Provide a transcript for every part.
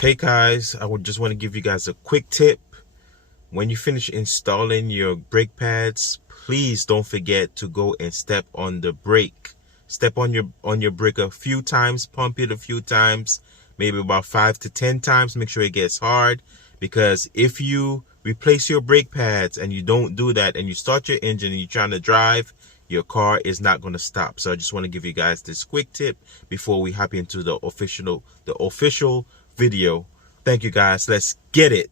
Hey guys, I would just want to give you guys a quick tip. When you finish installing your brake pads, please don't forget to go and step on the brake. Step on your brake a few times, pump it a few times, maybe about 5 to 10 times. Make sure it gets hard, because if you replace your brake pads and you don't do that and you start your engine and you're trying to drive, your car is not going to stop. So I just want to give you guys this quick tip before we hop into the official video. Thank you guys. Let's get it.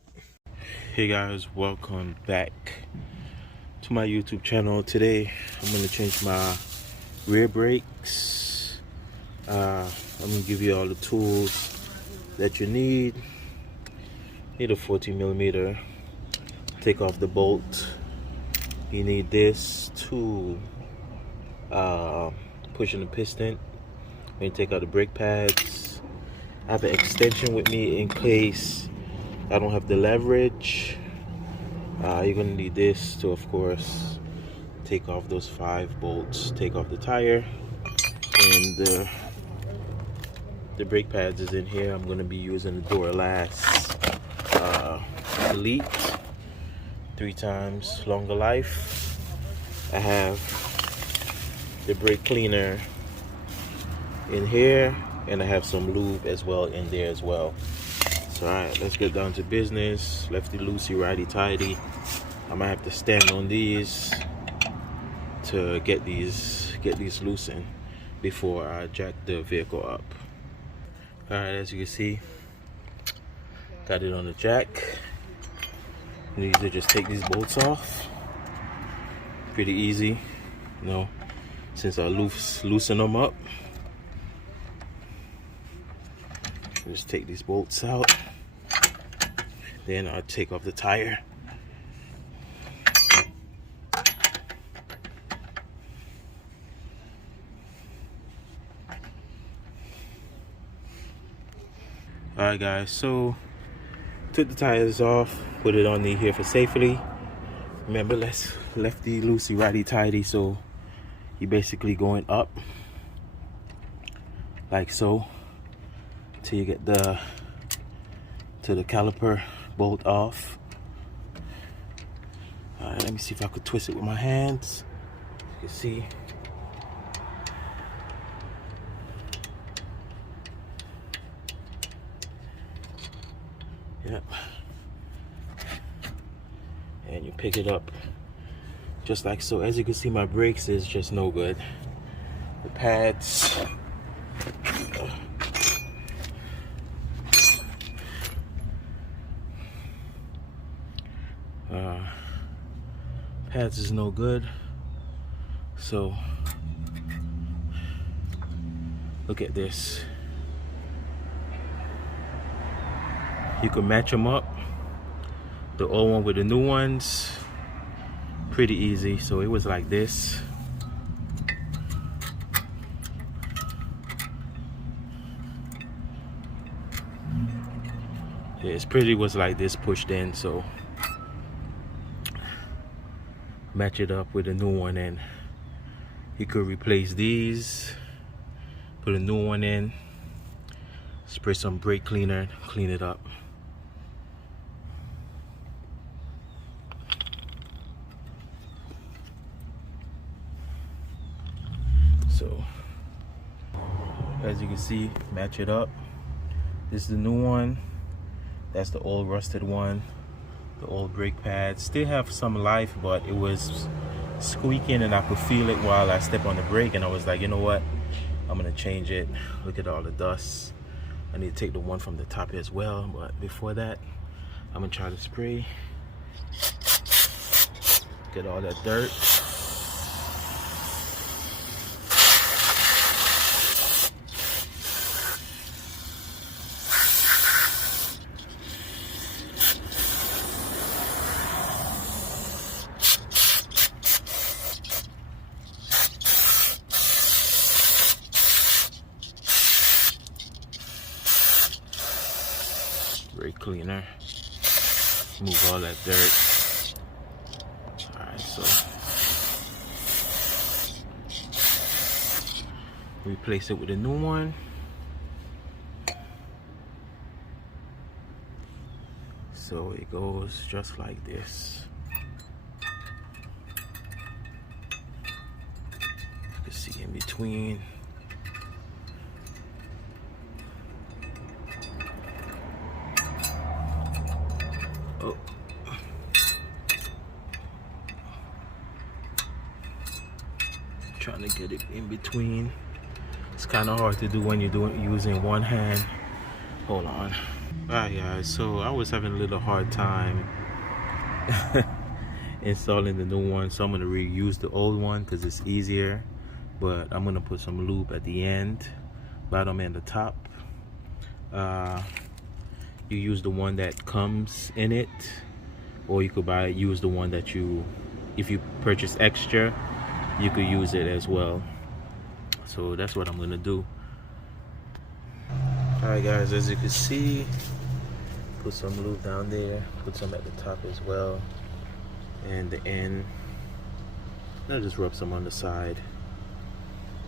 Hey guys, welcome back to my YouTube channel. Today I'm going to change my rear brakes. I'm going to give you all the tools that you need. Need a 14mm. Take off the bolt. You need this to push in the piston. When you take out the brake pads, I have an extension with me in case I don't have the leverage. You're gonna need this to, of course, take off those 5 bolts, take off the tire, and the brake pads is in here. I'm gonna be using the Duralast Elite, 3 times longer life. I have the brake cleaner in here, and I have some lube as well in there as well. So alright, let's get down to business. Lefty loosey, righty tighty. I might have to stand on these to get these loosened before I jack the vehicle up. Alright, as you can see, got it on the jack. You need to just take these bolts off. Pretty easy, you know, since I loosen them up. Just take these bolts out. Then I'll take off the tire. Alright guys, so took the tires off, put it on here for safety. Remember, let's lefty loosey, righty tighty, so you're basically going up like so till you get the caliper bolt off. Alright, let me see if I could twist it with my hands. You can see. Yep. And you pick it up just like so. As you can see, my brakes is just no good. The pads, pads is no good. So look at this. You can match them up, the old one with the new ones, pretty easy. So it was like this. Yeah, it's pretty was like this pushed in, so match it up with a new one, and you could replace these, put a new one in, spray some brake cleaner, clean it up. So as you can see, match it up. This is the new one. That's the old rusted one. The old brake pads still have some life, but it was squeaking and I could feel it while I stepped on the brake, and I was like, you know what, I'm gonna change it. Look at all the dust. I need to take the one from the top as well, but before that, I'm gonna try to spray, get all that dirt. Brake cleaner, move all that dirt. Alright, so replace it with a new one. So it goes just like this. You can see in between. Oh. Trying to get it in between. It's kind of hard to do when you're using one hand. Hold on. Alright guys, so I was having a little hard time installing the new one, so I'm gonna reuse the old one because it's easier. But I'm gonna put some lube at the end, bottom and the top. You use the one that comes in it, or you could use the one that if you purchase extra, you could use it as well. So that's what I'm gonna do. Alright guys, as you can see, put some lube down there, put some at the top as well, and the end. I'll just rub some on the side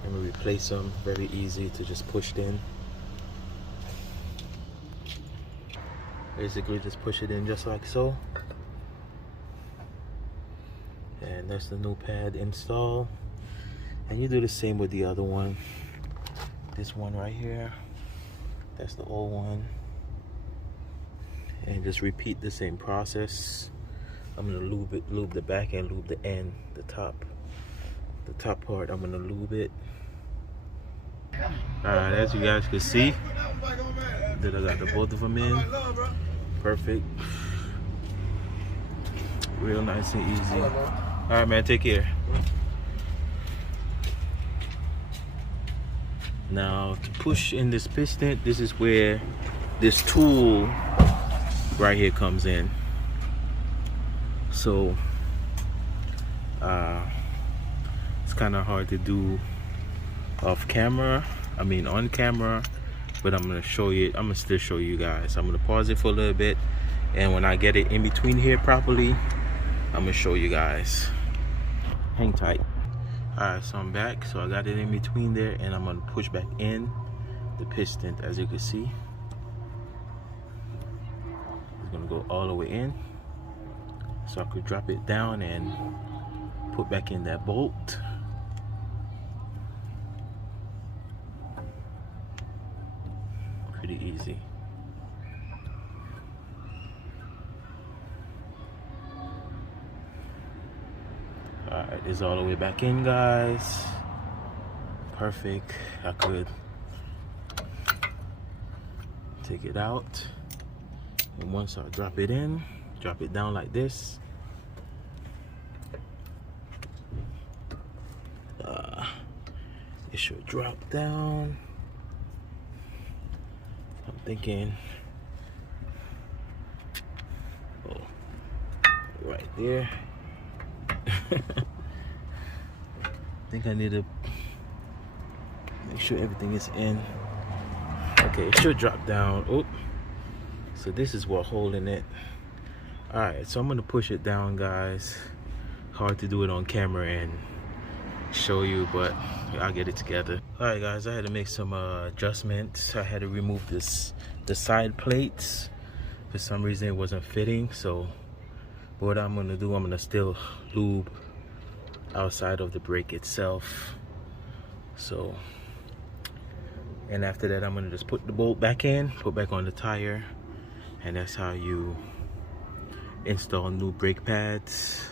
and we'll replace them. Very easy to just push in. Basically just push it in just like so, and that's the new pad install. And you do the same with the other one. This one right here, that's the old one, and just repeat the same process. I'm gonna lube the back and lube the end, the top part. I'm gonna lube it. Alright, as you guys can see, that I got the both of them in. Perfect. Real nice and easy. Alright man, take care. Now to push in this piston, this is where this tool right here comes in. So it's kind of hard to do off camera, on camera, but I'm gonna show you. I'm gonna still show you guys. I'm gonna pause it for a little bit, and when I get it in between here properly, I'm gonna show you guys. Hang tight. Alright, so I'm back. So I got it in between there, and I'm gonna push back in the piston. As you can see, it's gonna go all the way in, so I could drop it down and put back in that bolt. Pretty easy. Alright, it's all the way back in, guys. Perfect. I could take it out, and once I drop it in, drop it down like this, it should drop down. I'm thinking, oh, right there. I think I need to make sure everything is in. Okay, it should drop down. Oh, so this is what holding it. All right, so I'm gonna push it down, guys. Hard to do it on camera and show you, but I'll get it together. All right guys, I had to make some adjustments. I had to remove the side plates. For some reason it wasn't fitting, so what I'm gonna do, I'm gonna still lube outside of the brake itself. So, and after that I'm gonna just put the bolt back in, put back on the tire, and that's how you install new brake pads.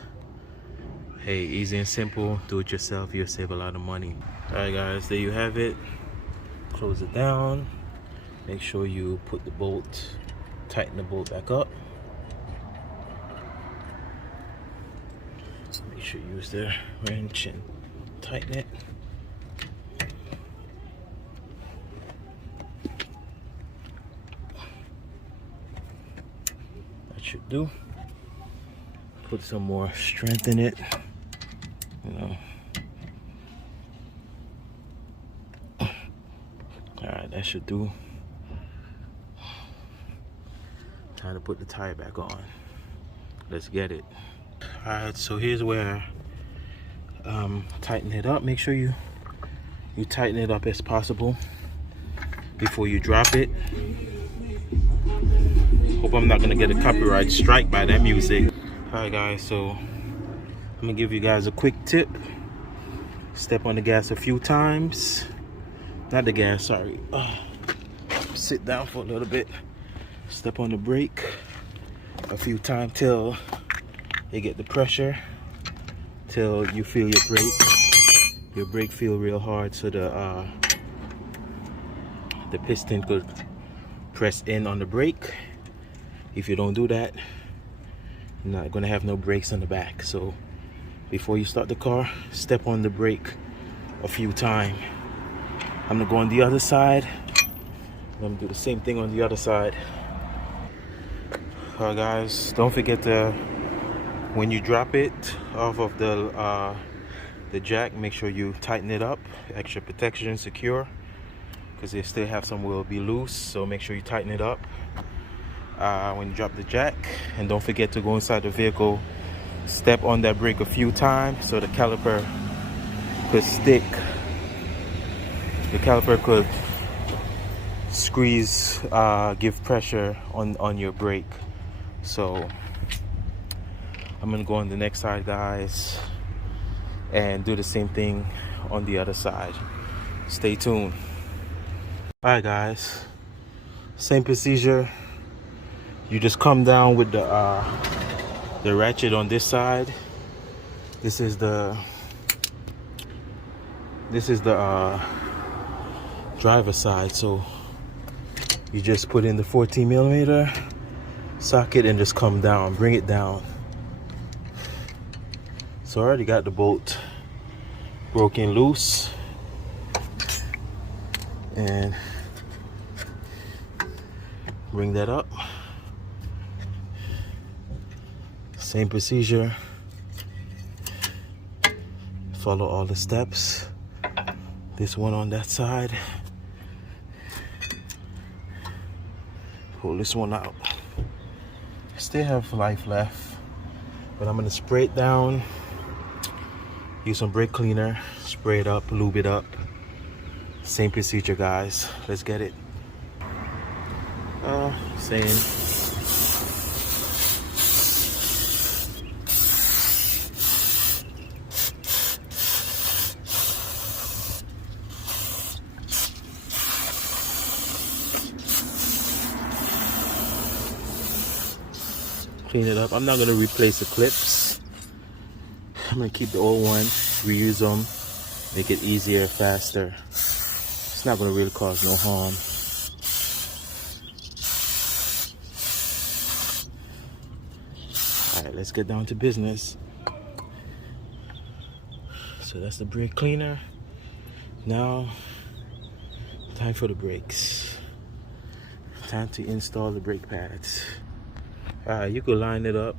Hey, easy and simple. Do it yourself, you'll save a lot of money. All right guys, there you have it. Close it down. Make sure you put the bolt, tighten the bolt back up. Make sure you use the wrench and tighten it. That should do. Put some more strength in it. Alright, that should do. Time to put the tire back on. Let's get it. Alright, so here's where tighten it up. Make sure you tighten it up as possible before you drop it. Hope I'm not gonna get a copyright strike by that music. Alright guys, so I'm gonna give you guys a quick tip. Step on the gas a few times. Not the gas, sorry. Sit down for a little bit. Step on the brake a few times till you get the pressure, till you feel your brake feel real hard, so the piston could press in on the brake. If you don't do that, you're not gonna have no brakes on the back. So before you start the car, step on the brake a few times. I'm gonna go on the other side. I'm gonna do the same thing on the other side. Alright guys, don't forget to, when you drop it off of the jack, make sure you tighten it up, extra protection, secure, because they still have some will be loose, so make sure you tighten it up when you drop the jack. And don't forget to go inside the vehicle, step on that brake a few times so the caliper could stick. The caliper could squeeze, give pressure on your brake. So I'm gonna go on the next side, guys, and do the same thing on the other side. Stay tuned. Alright guys, same procedure. You just come down with the ratchet on this side. This is the driver side, so you just put in the 14mm socket and just come down, bring it down. So I already got the bolt broken loose, and bring that up. Same procedure, follow all the steps. This one on that side, pull this one out. Still have life left, but I'm gonna spray it down, use some brake cleaner, spray it up, lube it up. Same procedure, guys. Let's get it. Same. Clean it up. I'm not gonna replace the clips. I'm gonna keep the old one, reuse them, make it easier, faster. It's not gonna really cause no harm. All right, let's get down to business. So that's the brake cleaner. Now, time for the brakes. Time to install the brake pads. You could line it up.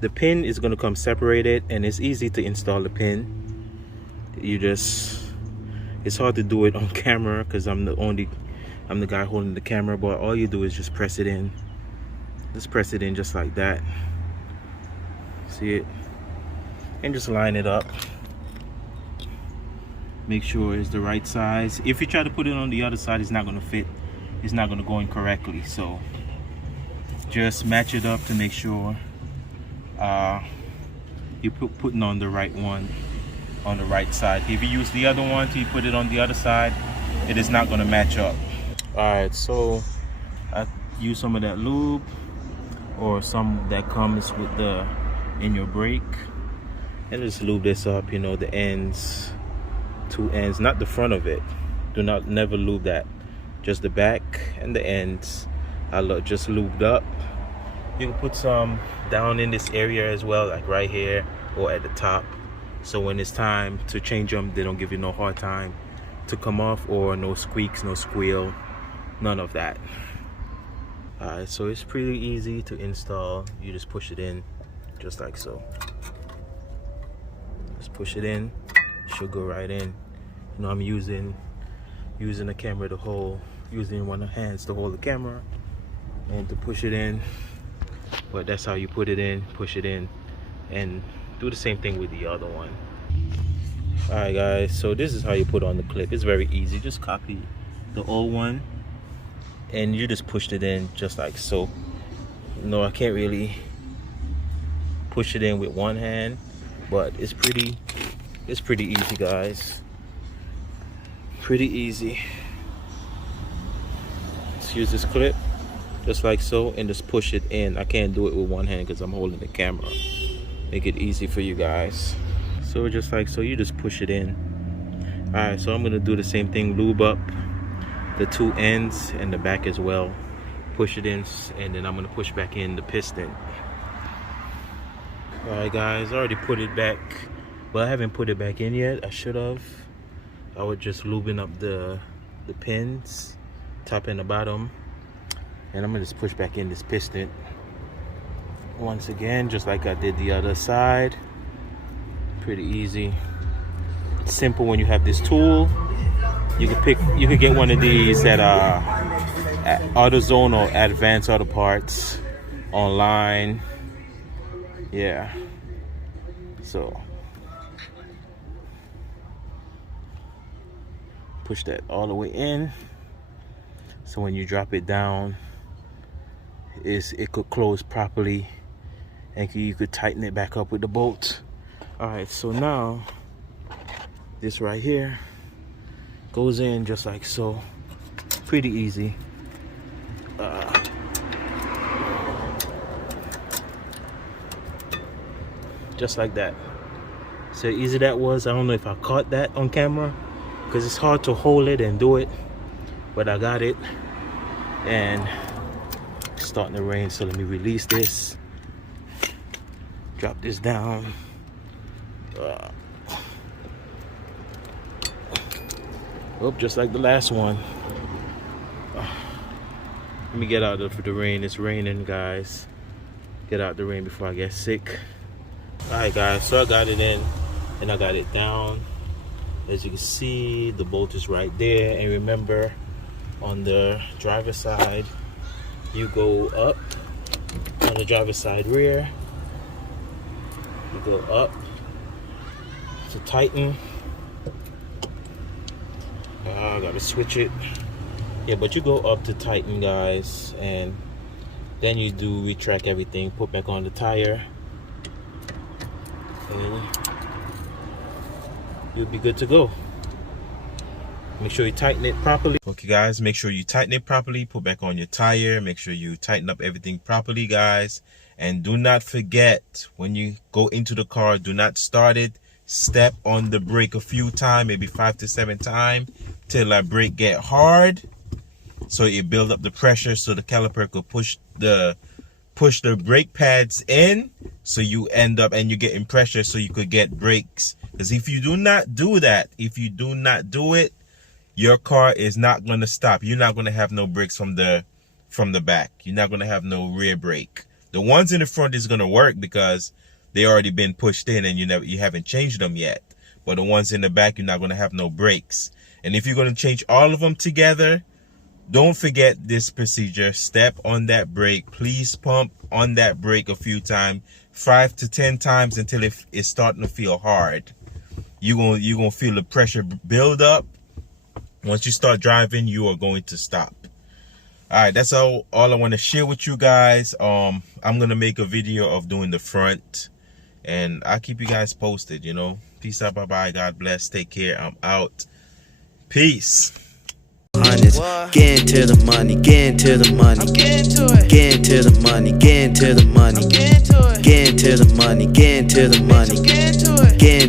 The pin is going to come separated, and it's easy to install the pin. It's hard to do it on camera because I'm the guy holding the camera, but all you do is just press it in. Just press it in just like that. See it? And just line it up. Make sure it's the right size. If you try to put it on the other side, it's not going to fit. It's not going to go in correctly. So just match it up to make sure you're putting on the right one on the right side. If you use the other one to put it on the other side, it is not going to match up. Alright, so I use some of that lube or some that comes with the in your brake, and just lube this up, you know, the ends, two ends, not the front of it. Never lube that, just the back and the ends. I just lubed up. You can put some down in this area as well, like right here or at the top, so when it's time to change them, they don't give you no hard time to come off, or no squeaks, no squeal, none of that. Alright, so it's pretty easy to install. You just push it in just like so. Just push it in, it should go right in. You know, I'm using the camera to hold, using one of the hands to hold the camera and to push it in. But that's how you put it in, push it in, and do the same thing with the other one. Alright guys, so this is how you put on the clip. It's very easy. Just copy the old one and you just pushed it in just like so. No, I can't really push it in with one hand, but it's pretty easy, guys. Pretty easy. Let's use this clip just like so and just push it in. I can't do it with one hand because I'm holding the camera. Make it easy for you guys. So just like so, you just push it in. All right, so I'm gonna do the same thing. Lube up the two ends and the back as well. Push it in, and then I'm gonna push back in the piston. All right, guys, I already put it back. Well, I haven't put it back in yet. I should have. I was just lubing up the pins, top and the bottom, and I'm gonna just push back in this piston once again, just like I did the other side. Pretty easy. It's simple when you have this tool. You could get one of these at AutoZone or Advanced Auto Parts online. Yeah. So push that all the way in, so when you drop it down, it could close properly, and you could tighten it back up with the bolt. All right, so now this right here goes in just like so. Pretty easy. Just like that. So easy that was. I don't know if I caught that on camera because it's hard to hold it and do it, but I got it. And it's starting to rain, so let me release this. Drop this down. Oh, just like the last one. Let me get out of the rain. It's raining, guys. Get out the rain before I get sick. Alright, guys, so I got it in and I got it down. As you can see, the bolt is right there. And remember, on the driver's side, you go up. On the driver's side rear, you go up to tighten. I gotta switch it. Yeah, but you go up to tighten, guys, and then you do retract everything, put back on the tire, and you'll be good to go. Make sure you tighten it properly. Okay, guys, make sure you tighten it properly, put back on your tire, make sure you tighten up everything properly, guys. And do not forget, when you go into the car, do not start it. Step on the brake a few times, maybe 5 to 7 times, till that brake get hard, so it build up the pressure, so the caliper could push the brake pads in, so you end up and you getting pressure, so you could get brakes. Because if you do not do that, if you do not do it, your car is not going to stop. You're not going to have no brakes from the back. You're not going to have no rear brake. The ones in the front is going to work because they already been pushed in and you haven't changed them yet. But the ones in the back, you're not going to have no brakes. And if you're going to change all of them together, don't forget this procedure. Step on that brake. Please pump on that brake a few times, 5 to 10 times, until it's starting to feel hard. You're gonna feel the pressure build up. Once you start driving, you are going to stop. All right, that's all I want to share with you guys. I'm gonna make a video of doing the front, and I'll keep you guys posted. You know, peace out, bye bye, God bless, take care, I'm out, peace. Honest, get into the money, get into the money, get into the money, get into the money, get into the money, get into the money, get into